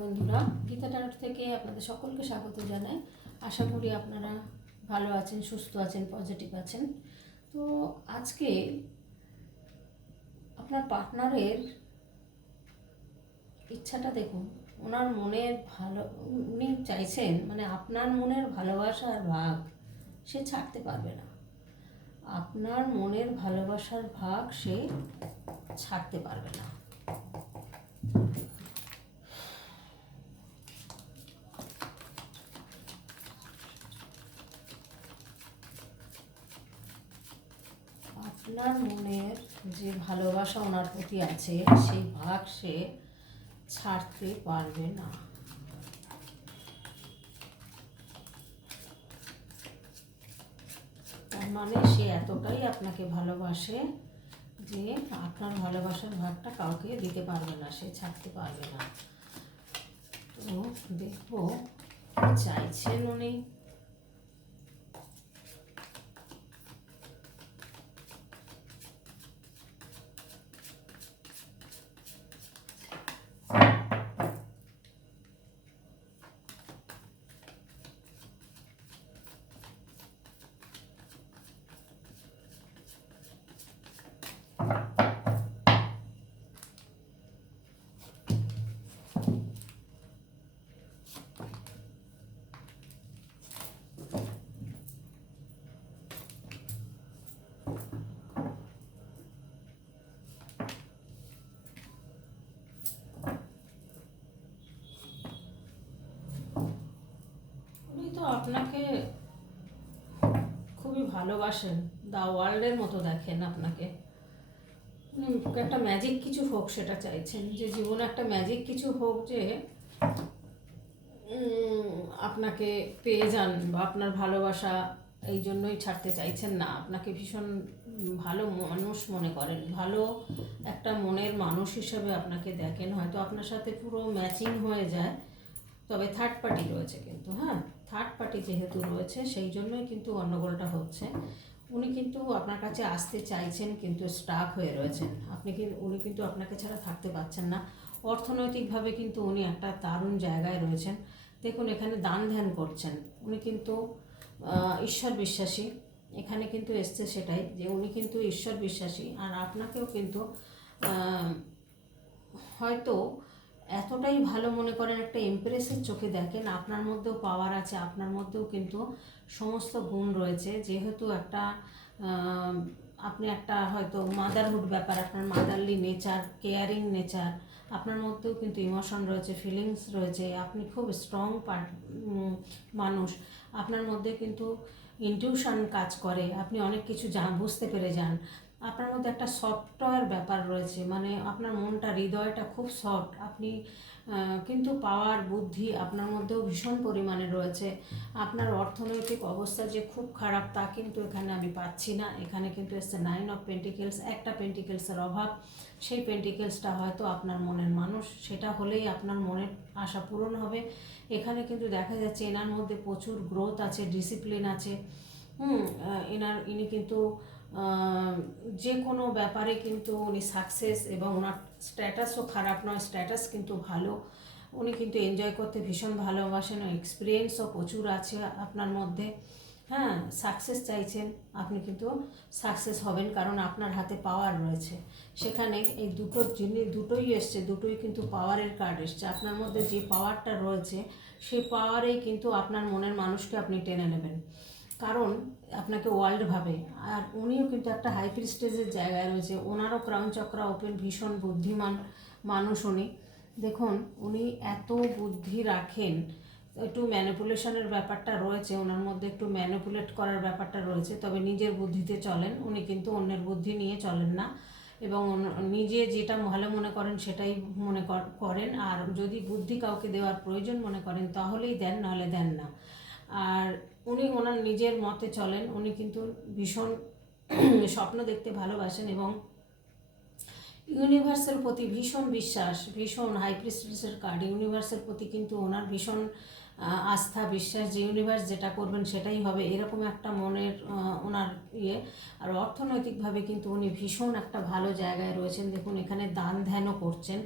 বন্ধুরা, গীতা টারট থেকে আপনাদের সকলকে স্বাগত জানাই। আশা করি আপনারা ভালো আছেন, সুস্থ আছেন পজিটিভ আছেন। তো আজকে আপনার পার্টনারের ইচ্ছাটা দেখুন, ওনার মনের ভালো, উনি চাইছেন মানে আপনার মনের ভালোবাসার ভাগ, সে ছাড়তে পারবে না। আপনার মনের ভালোবাসার ভাগ সে ছাড়তে পারবে না। আপনার মনের যে ভালোবাসা ওনার প্রতি আছে, সেই ভাগ সে ছাড়তে পারবে না। তার মানে সে এতটাই আপনাকে ভালোবাসে যে আপনার ভালোবাসার ভাগটা কাউকে দিতে পারবে না, সে ছাড়তে পারবে না। তো দেখব, চাইছেন উনি উনি ভালোবাসেন দা ওয়ার্ল্ডের মতো দেখেন আপনাকে। একটা ম্যাজিক কিছু হোক সেটা চাইছেন, যে জীবনে একটা ম্যাজিক কিছু হোক যে আপনাকে পেয়ে যান বা আপনার ভালোবাসা এই জন্যই ছাড়তে চাইছেন না। আপনাকে ভীষণ ভালো মানুষ মনে করেন, ভালো একটা মনের মানুষ হিসাবে আপনাকে দেখেন। হয়তো আপনার সাথে পুরো ম্যাচিং হয়ে যায় তবে থার্ড পার্টি রয়েছে কিন্তু হ্যাঁ? থার্ড পার্টি যেহেতু রয়েছে, সেই জন্যই কিন্তু গণ্ডগোলটা হচ্ছে। উনি কিন্তু আপনার কাছে আসতে চাইছেন কিন্তু স্টাক হয়ে রয়েছেন। আপনি কি উনি কিন্তু আপনাকে ছাড়া থাকতে পারছেন না। অর্থনৈতিকভাবে কিন্তু উনি একটা দারুণ জায়গায় রয়েছেন। দেখুন, এখানে দান ধ্যান করছেন। উনি কিন্তু ঈশ্বর বিশ্বাসী। এখানে কিন্তু এসছে সেটাই যে উনি কিন্তু ঈশ্বর বিশ্বাসী। আর আপনাকেও কিন্তু হয়তো এতটাই ভালো মনে করেন, একটা এমপ্রেসের চোখে দেখেন, আপনার মধ্যেও পাওয়ার আছে, আপনার মধ্যেও কিন্তু সমস্ত গুণ রয়েছে। যেহেতু একটা আপনি একটা হয়তো মাদারহুড ব্যাপার, আপনার মাদারলি নেচার কেয়ারিং নেচার আপনার মধ্যেও কিন্তু ইমোশন রয়েছে ফিলিংস রয়েছে, আপনি খুব স্ট্রং মানুষ, আপনার মধ্যে কিন্তু ইনটিউশন কাজ করে, আপনি অনেক কিছু জান, বুঝতে পেরে যান। আপনার মধ্যে একটা সফটওয়্যার ব্যাপার রয়েছে মানে আপনার মনটা, হৃদয়টা খুব সফট আপনি কিন্তু পাওয়ার বুদ্ধি আপনার মধ্যেও ভীষণ পরিমাণে রয়েছে। আপনার অর্থনৈতিক অবস্থা যে খুব খারাপ, তা কিন্তু এখানে আমি পাচ্ছি না। এখানে কিন্তু এসছে নাইন অফ পেন্টিকেলস একটা পেন্টিকেলসের অভাব। সেই পেন্টিকেলসটা হয়তো আপনার মনের মানুষ, সেটা হলেই আপনার মনের আশা পূরণ হবে। এখানে কিন্তু দেখা যাচ্ছে এনার মধ্যে প্রচুর গ্রোথ আছে ডিসিপ্লিন আছে। হুম এনার, ইনি কিন্তু যে কোনো ব্যাপারে কিন্তু উনি সাকসেস এবং ওনার স্ট্যাটাসও খারাপ নয় স্ট্যাটাস কিন্তু ভালো। উনি কিন্তু এনজয় করতে ভীষণ ভালোবাসেন এক্সপিরিয়েন্সও প্রচুর আছে আপনার মধ্যে। হ্যাঁ সাকসেস চাইছেন, আপনি কিন্তু সাকসেস হবেন কারণ আপনার হাতে পাওয়ার রয়েছে। সেখানে এই দুটো জিনিস, দুটোই এসছে, দুটোই কিন্তু পাওয়ারের কার্ড এসছে। আপনার মধ্যে যে পাওয়ারটা রয়েছে, সেই পাওয়ারেই কিন্তু আপনার মনের মানুষকে আপনি টেনে নেবেন। কারণ আপনাকে ওয়ার্ল্ড ভাবে। আর উনিও কিন্তু একটা হাই স্টেজের জায়গায় রয়েছে। ওনারও ক্রাউন চক্রা ওপেন ভীষণ বুদ্ধিমান মানুষ উনি। দেখুন, উনি এত বুদ্ধি রাখেন, একটু ম্যানিপুলেশনের ব্যাপারটা রয়েছে, ওনার মধ্যে একটু ম্যানিপুলেট করার ব্যাপারটা রয়েছে, তবে নিজের বুদ্ধিতে চলেন। উনি কিন্তু অন্যের বুদ্ধি নিয়ে চলেন না। এবং নিজে যেটা ভালো মনে করেন, সেটাই মনে কর- করেন। আর যদি বুদ্ধি কাউকে দেওয়ার প্রয়োজন মনে করেন, তাহলেই দেন, নাহলে দেন না। আর উনি ওনার নিজের মতে চলেন। উনি কিন্তু ভীষণ স্বপ্ন দেখতে ভালোবাসেন এবং ইউনিভার্সের প্রতি ভীষণ বিশ্বাস, ভীষণ হাই প্রিস্টিসের কার্ড ইউনিভার্সের প্রতি কিন্তু ওনার ভীষণ আস্থা, বিশ্বাস, যে ইউনিভার্স যেটা করবেন সেটাই হবে। এরকম একটা মনের ওনার ইয়ে। আর অর্থনৈতিকভাবে কিন্তু উনি ভীষণ একটা ভালো জায়গায় রয়েছেন। দেখুন, এখানে দান ধ্যানও করছেন।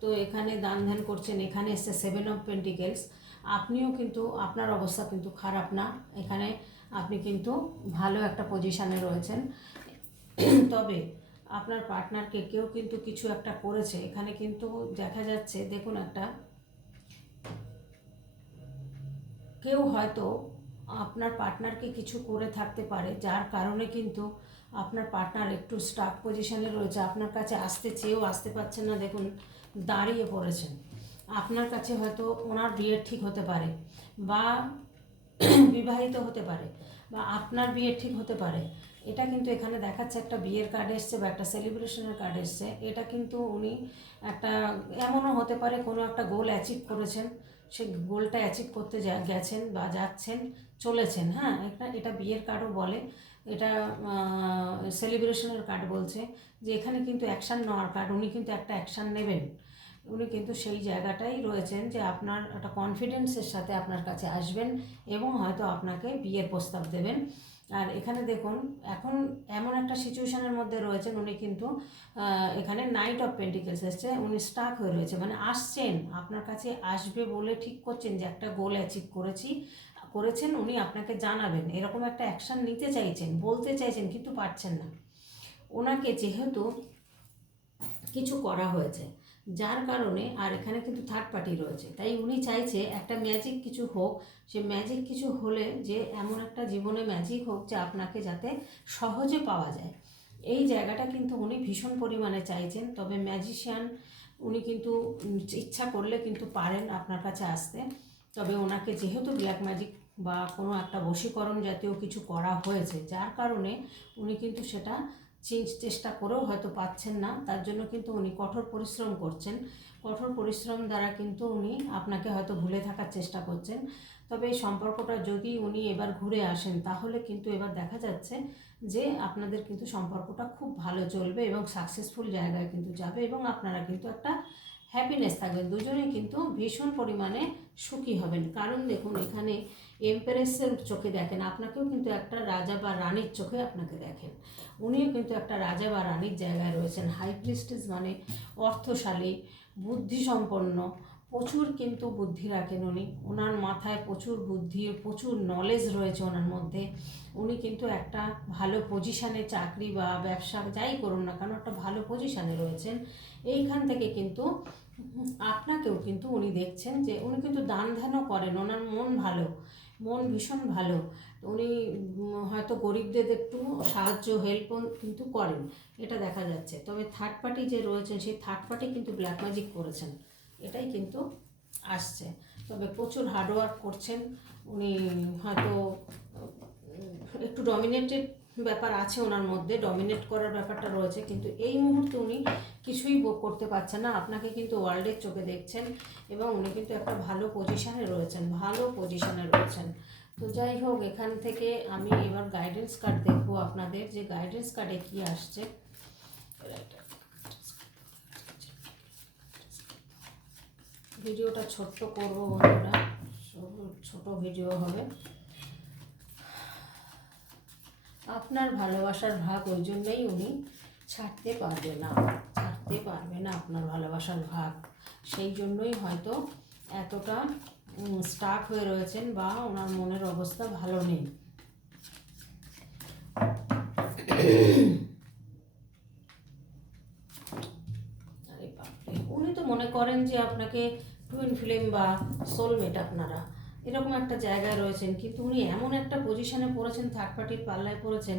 তো এখানে দান ধ্যান করছেন, এখানে এসছে সেভেন অফ পেন্টিকেলস আপনিও কিন্তু, আপনার অবস্থা কিন্তু খারাপ না। এখানে আপনি কিন্তু ভালো একটা পজিশানে রয়েছেন। তবে আপনার পার্টনারকে কেউ কিন্তু কিছু একটা করেছে। এখানে কিন্তু দেখা যাচ্ছে, দেখুন একটা, কেউ হয়তো আপনার পার্টনারকে কিছু করে থাকতে পারে, যার কারণে কিন্তু আপনার পার্টনার একটু স্টাক পজিশনে রয়েছে। আপনার কাছে আসতে, চেয়েও আসতে পারছেন না। দেখুন, দাঁড়িয়ে পড়েছেন। আপনার কাছে হয়তো ওনার বিয়ে ঠিক হতে পারে বা বিবাহিত হতে পারে বা আপনার বিয়ে ঠিক হতে পারে। এটা কিন্তু এখানে দেখাচ্ছে একটা বিয়ের কার্ড এসছে বা একটা সেলিব্রেশনের কার্ড এসছে। এটা কিন্তু উনি একটা, এমনও হতে পারে কোনো একটা গোল অ্যাচিভ করেছেন। সেই গোলটা অ্যাচিভ করতে যা, গেছেন বা যাচ্ছেন, চলেছেন হ্যাঁ? এটা এটা বিয়ের কার্ডও বলে। এটা সেলিব্রেশনের কার্ড বলছে যে এখানে কিন্তু অ্যাকশান নেওয়ার কার্ড উনি কিন্তু একটা অ্যাকশান নেবেন। উনি কিন্তু সেই জায়গাটাই রয়েছেন যে আপনার একটা কনফিডেন্সের সাথে আপনার কাছে আসবেন এবং হয়তো আপনাকে বিয়ের প্রস্তাব দেবেন। আর এখানে দেখুন, এখন এমন একটা সিচুয়েশনের মধ্যে রয়েছেন উনি কিন্তু এখানে নাইট অফ পেন্টিকেলস এসছে, উনি স্টাক হয়ে রয়েছে। মানে আসছেন, আপনার কাছে আসবে বলে ঠিক করছেন যে একটা গোল অ্যাচিভ করেছি, করেছেন, উনি আপনাকে জানাবেন। এরকম একটা অ্যাকশান নিতে চাইছেন, বলতে চাইছেন, কিন্তু পারছেন না। ওনাকে যেহেতু কিছু করা হয়েছে যার কারণে, আর এখানে কিন্তু থার্ড পার্টি রয়েছে। তাই উনি চাইছে একটা ম্যাজিক কিছু হোক, সে ম্যাজিক কিছু হলে যে এমন একটা জীবনে ম্যাজিক হোক যে আপনাকে যাতে সহজে পাওয়া যায়। এই জায়গাটা কিন্তু উনি ভীষণ পরিমাণে চাইছেন, তবে ম্যাজিশিয়ান উনি কিন্তু ইচ্ছা করলে কিন্তু পারেন আপনার কাছে আসতে। তবে ওনাকে যেহেতু ব্ল্যাক ম্যাজিক বা কোনো একটা বশীকরণ জাতীয় কিছু করা হয়েছে, যার কারণে উনি কিন্তু সেটা চেষ্টা করেও হয়তো পাচ্ছেন না। তার জন্য কিন্তু উনি কঠোর পরিশ্রম করছেন। কঠোর পরিশ্রম দ্বারা কিন্তু উনি আপনাকে হয়তো ভুলে থাকার চেষ্টা করছেন। তবে এই সম্পর্কটা যদি উনি এবার ঘুরে আসেন, তাহলে কিন্তু এবার দেখা যাচ্ছে যে আপনাদের কিন্তু সম্পর্কটা খুব ভালো চলবে এবং সাকসেসফুল জায়গায় কিন্তু যাবে এবং আপনারা কিন্তু একটা হ্যাপিনেস থাকবেন। দুজনেই কিন্তু ভীষণ পরিমাণে সুখী হবেন। কারণ দেখুন, এখানে এমপ্রেসের চোখে দেখেন, আপনাকেও কিন্তু একটা রাজা বা রানীর চোখে আপনাকে দেখেন। উনিও কিন্তু একটা রাজা বা রানীর জায়গায় রয়েছেন। হাই প্রিস্টেস মানে অর্থশালী, বুদ্ধিসম্পন্ন, প্রচুর কিন্তু বুদ্ধি রাখেন উনি। ওনার মাথায় প্রচুর বুদ্ধি, প্রচুর নলেজ রয়েছে ওনার মধ্যে। উনি কিন্তু একটা ভালো পজিশানে চাকরি বা ব্যবসা যাই করুন না কেন, একটা ভালো পজিশানে রয়েছেন। এইখান থেকে কিন্তু আপনাকেও কিন্তু উনি দেখছেন যে উনি কিন্তু দান ধ্যানও করেন, ওনার মন ভালো। মন ভীষণ ভালো। উনি হয়তো গরিবদের একটু সাহায্য হেল্প কিন্তু করেন। এটা দেখা যাচ্ছে। তবে থার্ড পার্টি যে রয়েছেন, সেই থার্ড পার্টি কিন্তু ব্ল্যাক ম্যাজিক করেছেন। এটাই কিন্তু আসছে। তবে প্রচুর হার্ডওয়ার্ক করছেন। উনি হয়তো একটু ডমিনেটেড ব্যাপার আছে ওনার মধ্যে ডমিনেট করার ব্যাপারটা রয়েছে, কিন্তু এই মুহূর্তে উনি কিছুই করতে পারছেন না। আপনাকে কিন্তু ওয়ার্ল্ডের চোখে দেখছেন এবং উনি কিন্তু একটা ভালো পজিশানে রয়েছেন, ভালো পজিশানে রয়েছেন। তো যাই হোক, এখান থেকে আমি এবার গাইডেন্স কার্ড দেখব আপনাদের, যে গাইডেন্স কার্ডে কি আসছে। ভিডিওটা ছোট্ট করব বন্ধুরা ছোট ভিডিও হবে। আপনার ভালোবাসার ভাগ ওই জন্যই উনি ছাড়তে পারবে না, ছাড়তে পারবে না আপনার ভালোবাসার ভাগ। সেই জন্যই হয়তো এতটা স্টাক হয়ে রয়েছেন বা ওনার মনের অবস্থা ভালো নেই। উনি তো মনে করেন যে আপনাকে টুইন ফিল্ম বা সোলমেট আপনারা। এরকম একটা জায়গায় রয়েছেন, কিন্তু উনি এমন একটা পজিশনে পড়েছেন থার্ড পার্টির পাল্লায় পড়েছেন,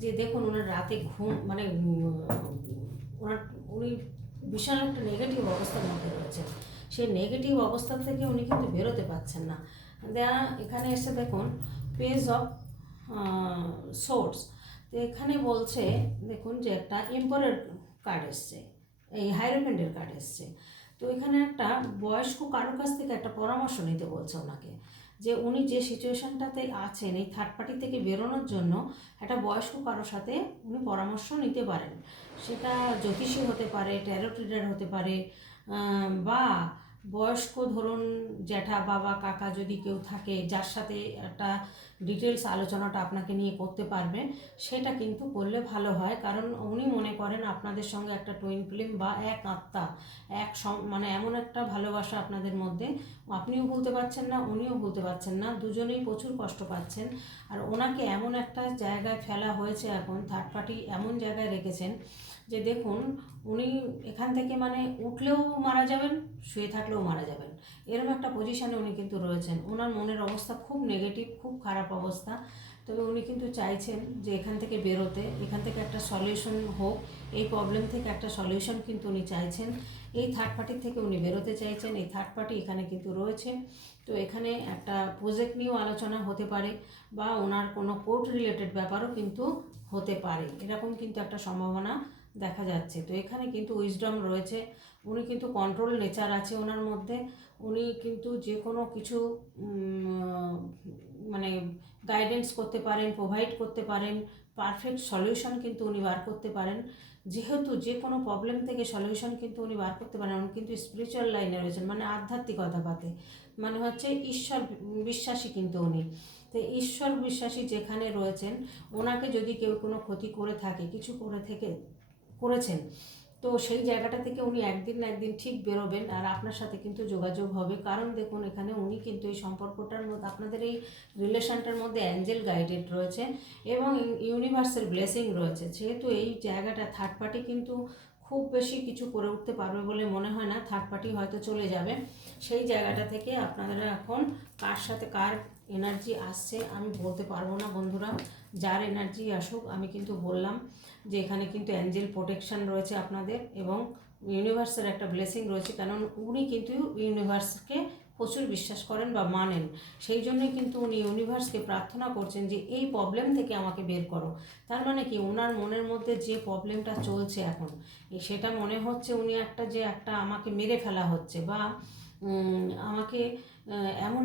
যে দেখুন ওনার রাতে ঘুম মানে ওনার, উনি বিশাল একটা নেগেটিভ অবস্থার মধ্যে রয়েছেন। সেই নেগেটিভ অবস্থা থেকে উনি কিন্তু বেরোতে পারছেন না। দেয়া, এখানে এসে দেখুন পেজ অফ সোর্স তো এখানে বলছে, দেখুন যে একটা এম্পোরের কার্ড এসছে, এই হাইরোপেন্টের কার্ড এসছে। তো এখানে একটা বয়স্ক কারও কাছ থেকে একটা পরামর্শ নিতে বলছে ওনাকে, যে উনি যে সিচুয়েশনটাতে আছেন, এই থার্ড পার্টি থেকে বেরোনোর জন্য একটা বয়স্ক কারোর সাথে উনি পরামর্শ নিতে পারেন। সেটা জ্যোতিষী হতে পারে ট্যারোট রিডার হতে পারে বা বয়স্ক ধরুন জ্যাঠা, বাবা, কাকা যদি কেউ থাকে, যার সাথে একটা ডিটেলস আলোচনাটা আপনাকে নিয়ে করতে পারবেন সেটা কিন্তু করলে ভালো হয়। কারণ উনি মনে করেন আপনাদের সঙ্গে একটা টুইন ফিল্ম বা এক আত্মা, এক মানে এমন একটা ভালোবাসা আপনাদের মধ্যে। আপনিও ভুলতে পারছেন না, উনিও ভুলতে পারছেন না। দুজনেই প্রচুর কষ্ট পাচ্ছেন। আর ওনাকে এমন একটা জায়গায় ফেলা হয়েছে এখন থার্ড পার্টি এমন জায়গায় রেখেছেন যে দেখুন, উনি এখান থেকে মানে উঠলেও মারা যাবেন, শুয়ে থাকলেও মারা যাবেন। এরকম একটা পজিশানে উনি কিন্তু রয়েছেন। ওনার মনের অবস্থা খুব নেগেটিভ খুব খারাপ অবস্থা। তবে উনি কিন্তু চাইছেন যে এখান থেকে বেরোতে, এখান থেকে একটা সলিউশন হোক। এই প্রবলেম থেকে একটা সলিউশন কিন্তু উনি চাইছেন। এই থার্ড পার্টির থেকে উনি বেরোতে চাইছেন। এই থার্ড পার্টি এখানে কিন্তু রয়েছে। তো এখানে একটা প্রজেক্ট নিয়েও আলোচনা হতে পারে বা ওনার কোনো কোর্ট রিলেটেড ব্যাপারও কিন্তু হতে পারে। এরকম কিন্তু একটা সম্ভাবনা দেখা যাচ্ছে। তো এখানে কিন্তু উইজডম রয়েছে। উনি কিন্তু কন্ট্রোল নেচার আছে ওনার মধ্যে। উনি কিন্তু যে কোনো কিছু মানে গাইডেন্স করতে পারেন প্রোভাইড করতে পারেন পারফেক্ট সলিউশন কিন্তু উনি বার করতে পারেন। যেহেতু যে কোনো প্রবলেম থেকে সলিউশন কিন্তু উনি বার করতে পারেন। উনি কিন্তু স্পিরিচুয়াল লাইনে রয়েছেন মানে আধ্যাত্মিকতা পাতে মানে হচ্ছে ঈশ্বর বিশ্বাসী কিন্তু উনি। তো ঈশ্বর বিশ্বাসী যেখানে রয়েছেন, ওনাকে যদি কেউ কোনো ক্ষতি করে থাকে, কিছু করে থেকে করেছেন। তো সেই জায়গাটা থেকে উনি একদিন না একদিন ঠিক বেরোবেন আর আপনার সাথে কিন্তু যোগাযোগ হবে। কারণ দেখুন, এখানে উনি কিন্তু এই সম্পর্কটার মধ্যে, আপনাদের এই রিলেশনটার মধ্যে অ্যাঞ্জেল গাইডেড রয়েছে এবং ইউনিভার্সের ব্লেসিং রয়েছে। যেহেতু এই জায়গাটা থার্ড পার্টি কিন্তু খুব বেশি কিছু করে উঠতে পারবে বলে মনে হয় না থার্ড পার্টি হয়তো চলে যাবে। সেই জায়গাটা থেকে আপনারা এখন কার সাথে কার এনার্জি আসছে আমি বলতে পারব না বন্ধুরা। যার এনার্জি আসুক, আমি কিন্তু বললাম। যে এখানে কিন্তু অ্যাঞ্জেল প্রোটেকশন রয়েছে আপনাদের এবং ইউনিভার্সের একটা ব্লেসিং রয়েছে, কারণ উনি কিন্তু ইউনিভার্সকে প্রচুর বিশ্বাস করেন বা মানেন। সেই জন্যই কিন্তু উনি ইউনিভার্সকে প্রার্থনা করছেন যে এই প্রবলেম থেকে আমাকে বের করো। তার মানে কি ওনার মনের মধ্যে যে প্রবলেমটা চলছে এখন সেটা মনে হচ্ছে উনি একটা যে একটা আমাকে মেরে ফেলা হচ্ছে বা আমাকে এমন